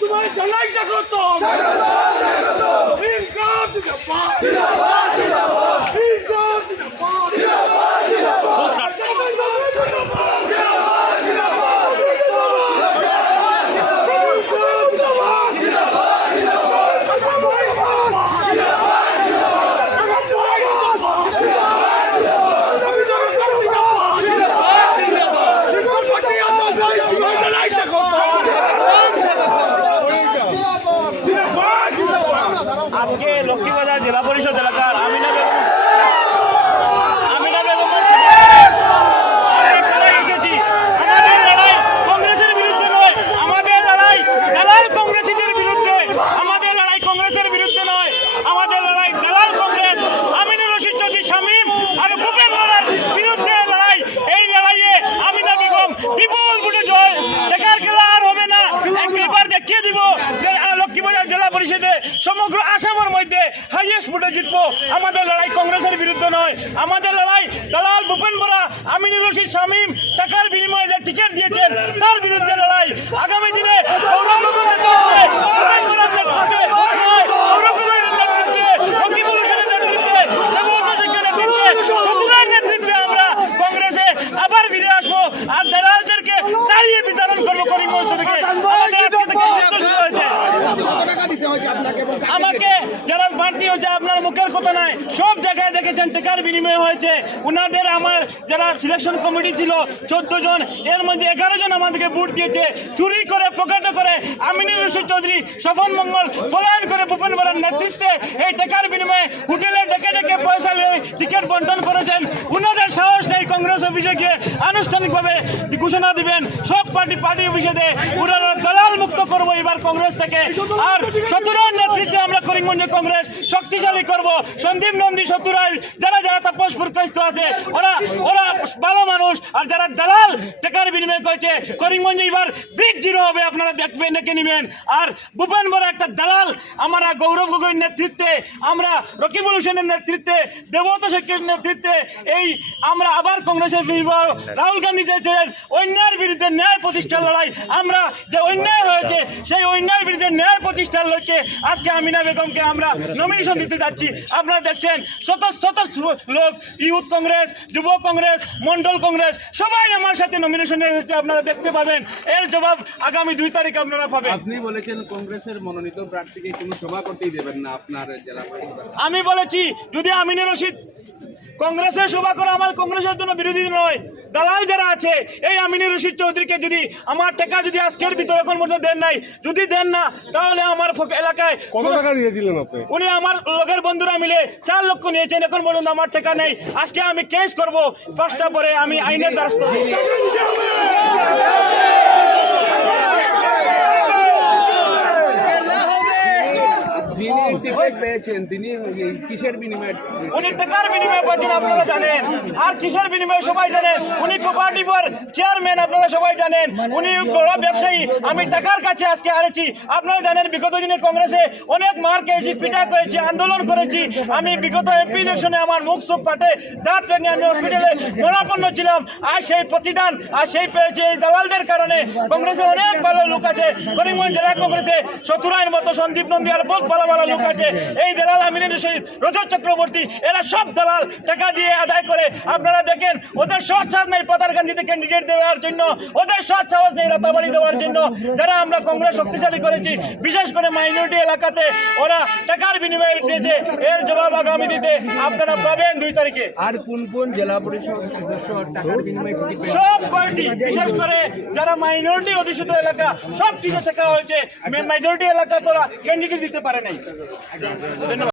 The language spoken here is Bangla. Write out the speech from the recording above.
তোমায় জানাই স্বাগত ইনকাম জিন্দাবাদ। ইনকাম আজকে লক্ষ্মীবাজার জেলা পরিষদ এলাকার আমিনা বেগম আমিনা বেগমের আমরা সবাই এসেছি আমাদের লড়াই কংগ্রেসের বিরুদ্ধে নয় আমাদের লড়াই দালাল কংগ্রেসীদের বিরুদ্ধে আমাদের লড়াই কংগ্রেসের বিরুদ্ধে নয় আমাদের লড়াই দালাল কংগ্রেস আমিনুর রশিদ চৌধুরী শামীম আর ভূপেন বলার বিরুদ্ধে লড়াই এই লড়াইয়ে আমিনা বেগম বিপুল ভোটে জয় দেখার খেলা আর হবে না একবার দেখিয়ে দিব যে আহ, লক্ষ্মীবাজার জেলা পরিষদে সমগ্র আসামের মধ্যে হাইয়েস্ট ভোটে জিতবো। আমাদের লড়াই কংগ্রেসের বিরুদ্ধে নয়। আমাদের লড়াই দালাল ভূপেন বরা, আমিনুর রশিদ শামীম টাকার বিনিময়ে যে টিকিট দিয়েছেন, তার বিরুদ্ধে লড়াই আগামী দিনে গৌরব গগৈর নেতৃত্বে, ভূপেন বরার নেতৃত্বে, নয়, গৌরব গগৈর নেতৃত্বে, রকিবুল হোসেনের নেতৃত্বে, দেবব্রত সিংহের নেতৃত্বে, সতুরার নেতৃত্বে আমরা কংগ্রেসে আবার ফিরে আসব আর দালালদেরকে তাড়িয়ে বিতরণ করব করিমগঞ্জ থেকে আমাদের আজকে থেকে যুদ্ধ শুরু হয়েছে আমাকে যারা প্রার্থী হয়েছে আপনার মুখের কথা নাই সব জায়গায় দেখেছেন টেকার বিনিময় হয়েছে। উনাদের আমার যারা সিলেকশন কমিটি ছিল চোদ্দ জন এর মধ্যে এগারো জন আমাদেরকে ভোট দিয়েছে। চুরি করে পকেটে করে আমিনুর রশিদ চৌধুরী স্বপন মঙ্গল পলায়ন করে ভূপেন বরার নেতৃত্বে এই টেকার বিনিময়ে হোটেলে ডেকে ডেকে পয়সা নিয়ে টিকিট বন্টন করেছেন। উনাদের সাহস কংগ্রেস অফিসে গিয়ে আনুষ্ঠানিকভাবে ঘোষণা দিবেন, সব পার্টি পার্টি অফিসে দিয়ে দলাল মুক্ত করব এবার কংগ্রেস থেকে। আর শত্রুরার নেতৃত্বে আমরা করিমগঞ্জে কংগ্রেস, শক্তিশালী করব। সন্দীপ নন্দী শত্রুরাই, যারা যারা তাপস পুরকাস্ত আছে, ওরা ওরা ভালো মানুষ, আর যারা দালাল, টাকার বিনিময় করেছে করিমগঞ্জে এবার বিগ জিরো হবে, আপনারা দেখবেন, দেখে নেবেন। আর ভূপেন বড় একটা দালাল, আমরা গৌরব গগৈর নেতৃত্বে, আমরা রকিবুল হোসেনের নেতৃত্বে দেবত শেখের নেতৃত্বে, এই আমরা আবার কংগ্রেসের রাহুল গান্ধী চেয়েছিলেন অন্যায়ের বিরুদ্ধে ন্যায় প্রতিষ্ঠার লড়াই। আমরা যে অন্যায় হয়েছে, সেই অন্যায়ের বিরুদ্ধে ন্যায় প্রতিষ্ঠার লক্ষ্যে আজকে আমিনা বেগমকে আমরা নমিনেশন দিতে যাচ্ছি। আপনারা দেখছেন শত শত লোক ইউথ কংগ্রেস যুব কংগ্রেস মন্ডল কংগ্রেস সবাই আমার সাথে নমিনেশনে এসেছে আপনারা দেখতে পাবেন। এর জবাব আগামী দুই তারিখ আপনারা পাবেন। আপনি বলেছেন কংগ্রেসের মনোনীত প্রার্থীকে কোনো সভা করতেই দেবেন না আপনার জেলা আমি বলেছি যদি আমিনুর রশিদ কংগ্রেসের সভা করা আমার কংগ্রেসের জন্য বিরোধী নয়। দালাল যারা আছে এই আমিনুর রশিদ চৌধুরীকে যদি আমার টাকা যদি আজকের ভিতরে এখন পর্যন্ত দেন নাই যদি দেন না তাহলে আমার এলাকায় কত টাকা দিয়েছিলেন আপনি? উনি আমার লোকের বন্ধুরা মিলে চার লক্ষ নিয়েছেন এখন পর্যন্ত আমার টাকা নেই। আজকে আমি কেস করব পাঁচটা পরে আমি আইনের দ্বারস্থ পেয়েছেন, তিনি কিসের বিনিময়ে? উনি টাকার বিনিময়ে পাচ্ছেন আপনারা জানেন। আর কিসের বিনিময়ে সবাই জানেন উনি চেয়ারম্যান আপনারা সবাই জানেন। উনি বড় ব্যবসায়ী, আমি টাকার কাছে আজকে হারেছি। আপনারা জানেন, বিগত কংগ্রেসে অনেক মার খেয়েছি পিঠা করেছি, আন্দোলন করেছি। আমি বিগত এমপি ইলেকশনে আমার মুখ সব কাটে। দাঁত ভেঙে আমি হসপিটালে মরাপন্ন ছিলাম। আর সেই প্রতিদান, আর সেই পেয়েছি এই দালালদের কারণে কংগ্রেসে অনেক ভালো লোক আছে। করিমগঞ্জ জেলা কংগ্রেসে শত্রুরায়ের মতো সন্দীপ নন্দী আর বহুত ভালো ভালো লোক আছে। এই দালাল আমিনের শহীদ রজত চক্রবর্তী, এরা সব দালাল টাকা দিয়ে আদায় করে। আপনারা দেখেন, ওদের সৎ নেই পাতার গান্ধীতে ক্যান্ডিডেট দেওয়ার জন্য, ওদের সৎ সাহস নেই রাতাবাড়ি দেওয়ার জন্য। যারা আমরা কংগ্রেস শক্তিশালী করেছি, বিশেষ করে মাইনরিটি এলাকাতে, ওরা টাকার বিনিময়ে দিয়েছে। এর জবাব আগামী দিতে আপনারা পাবেন দুই তারিখে। আর কোন কোন জেলা পরিষদ সদস্য টাকার বিনিময়ে সব কয়টি বিশেষ করে যারা মাইনরিটি অধিষ্ঠিত এলাকা সব কিছু থাকা হয়েছে। মেজরিটি এলাকা তোরা ক্যান্ডিডেট দিতে পারে নাই। ধন্যবাদ।